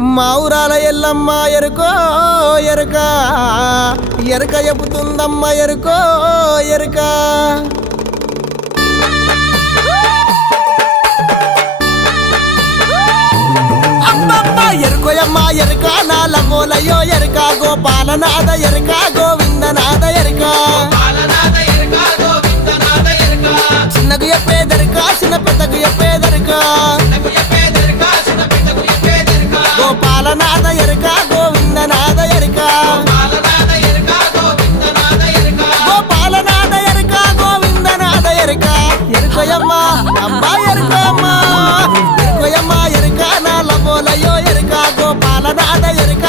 మా ఊరాల ఎల్లమ్మ ఎరుకో ఎరుక ఎరుక చెబుతుందమ్మ ఎరుకో ఎరుక అమ్మమ్మ ఎరుకోయమ్మ ఎరుక నాలమోలయో ఎరుక గోపాలనాథ ఎరుక గోవిందనాథ ఎరుక చిన్నకు చెప్పేదరుక చిన్న పెద్దకు చెప్పేదరుక గోపాలనాథ ఎరుక గోవిందనాథ ఎరుక గోపాలనాథ ఎరుక గోవిందనాథ ఎరుక ఎరుకోయమ్మ అమ్మా ఎరుకోయమ్మ ఎరుకోయమ్మ ఎరుక నాలమోలయో ఎరుక గోపాలనాథ ఎరుక